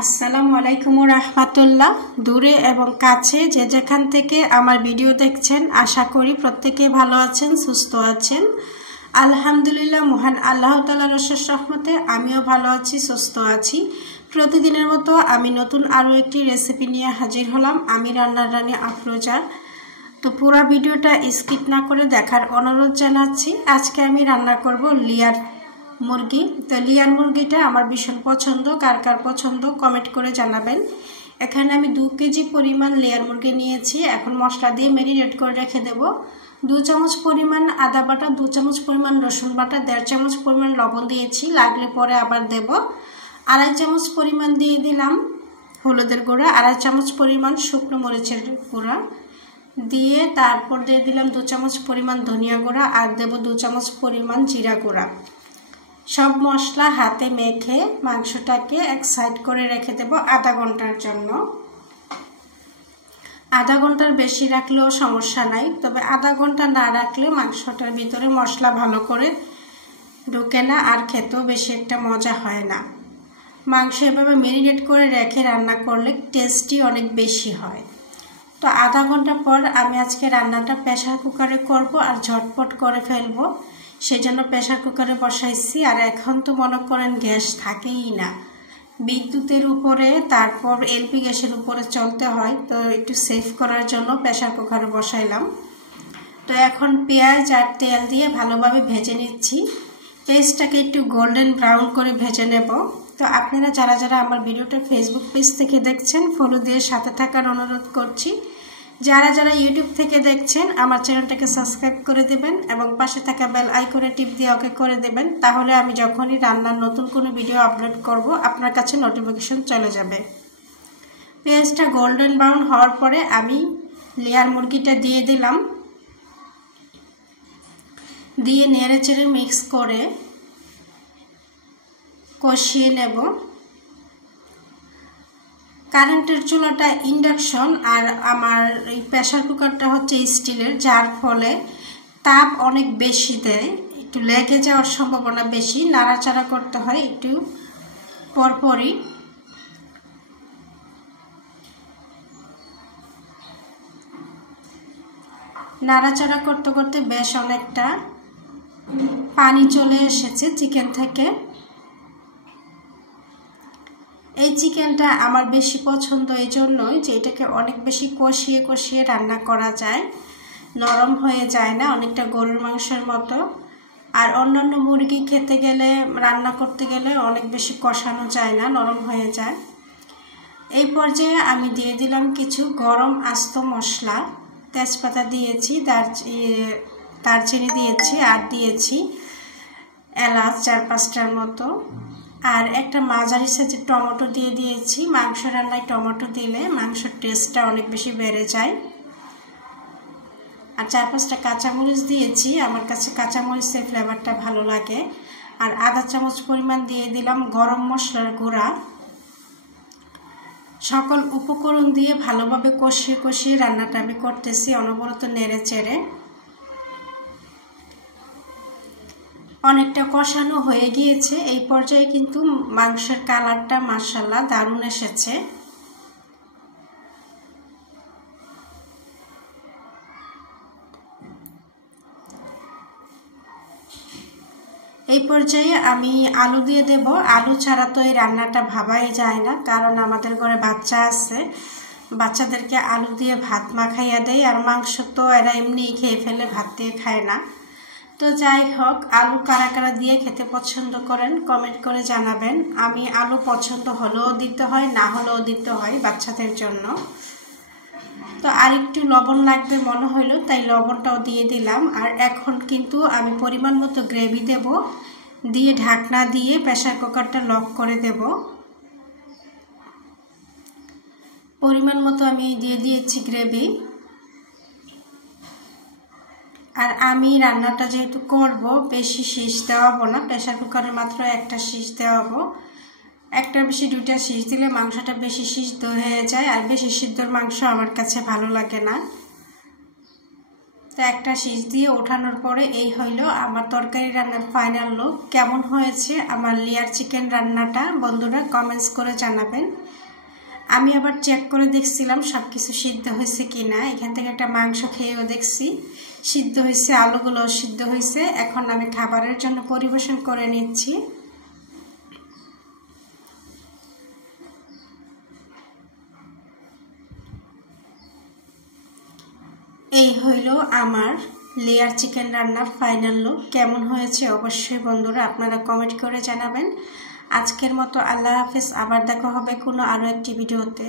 আসসালামু আলাইকুম রাহমাতুল্লাহ। দূরে এবং কাছে যে যেখান থেকে আমার ভিডিও দেখছেন, আশা করি প্রত্যেকে ভালো আছেন, সুস্থ আছেন। আলহামদুলিল্লাহ, মহান আল্লাহ তাআলার অশেষ রহমতে আমিও ভালো আছি, সুস্থ আছি। প্রতিদিনের মতো আমি নতুন আরও একটি রেসিপি নিয়ে হাজির হলাম। আমি রান্নার রানী আফরোজা। তো পুরো ভিডিওটা স্কিপ না করে দেখার অনুরোধ জানাচ্ছি। আজকে আমি রান্না করব লেয়ার মুরগি। তো লেয়ার মুরগিটা আমার ভীষণ পছন্দ, কার কার পছন্দ কমেন্ট করে জানাবেন। এখানে আমি 2 কেজি পরিমাণ লেয়ার মুরগি নিয়েছি। এখন মশলা দিয়ে ম্যারিনেট করে রেখে দেব। 2 চামচ পরিমাণ আদা বাটা, 2 চামচ পরিমাণ রসুন বাটা, 1.5 চামচ পরিমাণ লবণ দিয়েছি, লাগলে পরে আবার দেব। 2.5 চামচ পরিমাণ দিয়ে দিলাম হলুদের গুঁড়া, 2.5 চামচ পরিমাণ শুকনো মরিচের গুঁড়া দিয়ে তারপর দিয়ে দিলাম 2 চামচ পরিমাণ ধনিয়া গুঁড়া আর দেব 2 চামচ পরিমাণ জিরা গুঁড়া। সব মশলা হাতে মেখে মাংসটাকে এক সাইড করে রেখে দেব আধা ঘন্টার জন্য। আধা ঘন্টার বেশি রাখলেও সমস্যা নাই, তবে আধা ঘন্টা না রাখলে মাংসটার ভিতরে মশলা ভালো করে ঢোকে না আর খেতেও বেশি একটা মজা হয় না। মাংস এভাবে ম্যারিনেট করে রেখে রান্না করলে টেস্টি অনেক বেশি হয়। তো আধা ঘন্টা পর আমি আজকে রান্নাটা প্রেসার কুকারে করব আর ঝটপট করে ফেলবো, সেজন্য প্রেসার কুকারে বসাইছি। আর এখন তো মনে করেন গ্যাস থাকেই না, বিদ্যুতের উপরে তারপর এলপি গ্যাসের উপরে চলতে হয়, তো একটু সেভ করার জন্য প্রেসার কুকারে বসাইলাম। তো এখন পেঁয়াজ আর তেল দিয়ে ভালোভাবে ভেজে নিচ্ছি। পেঁয়াজটাকে একটু গোল্ডেন ব্রাউন করে ভেজে নেব। তো আপনারা যারা যারা আমার ভিডিওটা ফেসবুক পেজ থেকে দেখছেন, ফলো দিয়ে সাথে থাকার অনুরোধ করছি। যারা যারা ইউটিউব থেকে দেখছেন, আমার চ্যানেলটাকে সাবস্ক্রাইব করে দেবেন এবং পাশে থাকা বেল আইকনে টিপ দিয়ে ওকে করে দেবেন। তাহলে আমি যখনই রান্নার নতুন কোনো ভিডিও আপলোড করব, আপনার কাছে নোটিফিকেশন চলে যাবে। পেঁয়াজটা গোল্ডেন ব্রাউন হওয়ার পরে আমি লেয়ার মুরগিটা দিয়ে দিলাম, দিয়ে নেড়ে চেড়ে মিক্স করে কষিয়ে নেব। কারেন্টের চুলাটা ইন্ডাকশন আর আমার এই প্রেসার কুকারটা হচ্ছে স্টিলের, যার ফলে তাপ অনেক বেশি দেয়, একটু লেগে যাওয়ার সম্ভাবনা বেশি। নাড়াচাড়া করতে হয় একটু পরপরই। নাড়াচাড়া করতে করতে বেশ অনেকটা পানি চলে এসেছে চিকেন থেকে। এই চিকেনটা আমার বেশি পছন্দ এই জন্যই যে এটাকে অনেক বেশি কষিয়ে কষিয়ে রান্না করা যায়, নরম হয়ে যায় না, অনেকটা গরুর মাংসের মতো। আর অন্যান্য মুরগি খেতে গেলে, রান্না করতে গেলে অনেক বেশি কষানো যায় না, নরম হয়ে যায়। এই পর্যায়ে আমি দিয়ে দিলাম কিছু গরম আস্ত মশলা, তেজপাতা দিয়েছি, দারচিনি দিয়েছি আর দিয়েছি এলাচ 4-5টার মতো, আর একটা মাঝারি সাইজের টমেটো দিয়ে দিয়েছি। মাংস রান্নায় টমেটো দিলে মাংসের টেস্টটা অনেক বেশি বেড়ে যায়। আর 4-5টা কাঁচামরিচ দিয়েছি, আমার কাছে কাঁচামরিচের ফ্লেভারটা ভালো লাগে। আর আধা চামচ পরিমাণ দিয়ে দিলাম গরম মশলার গুঁড়া। সকল উপকরণ দিয়ে ভালোভাবে কষিয়ে কষিয়ে রান্নাটা আমি করতেছি, অনবরত নেড়ে চেড়ে। অনেকটা কষানো হয়ে গিয়েছে। এই পর্যায়ে কিন্তু মাংসের কালারটা মাশাআল্লাহ দারুণ এসেছে। এই পর্যায়ে আমি আলু দিয়ে দেব। আলু ছাড়া তো এই রান্নাটা ভাবাই যায় না, কারণ আমাদের ঘরে বাচ্চা আছে, বাচ্চাদেরকে আলু দিয়ে ভাত মাখাইয়া দেয়। আর মাংস তো এরা এমনিই খেয়ে ফেলে, ভাত দিয়ে খায় না। তো যাই হোক, আলু কারা কারা দিয়ে খেতে পছন্দ করেন কমেন্ট করে জানাবেন। আমি আলু পছন্দ হলেও দিতে হয়, না হলেও দিতে হয় বাচ্চাদের জন্য। তো আর একটু লবণ লাগবে মনে হইলো, তাই লবণটাও দিয়ে দিলাম। আর এখন কিন্তু আমি পরিমাণ মতো গ্রেভি দেব, দিয়ে ঢাকনা দিয়ে প্রেসার কুকারটা লক করে দেব। পরিমাণ মতো আমি দিয়ে দিয়েছি গ্রেভি। আর আমি রান্নাটা যেহেতু করব, বেশি শীষ দেওয়াবো না, প্রেসার কুকারে মাত্র একটা শীষ দেওয়াবো। একটা বেশি 2টা শীষ দিলে মাংসটা বেশি সিদ্ধ হয়ে যায়, আর বেশি সিদ্ধর মাংস আমার কাছে ভালো লাগে না। তো একটা শীষ দিয়ে ওঠানোর পরে এই হইল আমার তরকারি রান্নার ফাইনাল লুক। কেমন হয়েছে আমার লেয়ার চিকেন রান্নাটা বন্ধুরা কমেন্টস করে জানাবেন। আমি আবার চেক করে দেখছিলাম সব কিছু সিদ্ধ হয়েছে কিনা। এখান থেকে একটা মাংস খেয়েও দেখছি সিদ্ধ হয়েছে, আলুগুলো সিদ্ধ হয়েছে। এখন আমি খাবারের জন্য পরিবেশন করে নিচ্ছি। এই হইল আমার লেয়ার চিকেন রান্নার ফাইনাল লুক। কেমন হয়েছে অবশ্যই বন্ধুরা আপনারা কমেন্ট করে জানাবেন। আজকের মতো আল্লাহ হাফেজ। আবার দেখা হবে কোনো আরও একটি ভিডিওতে।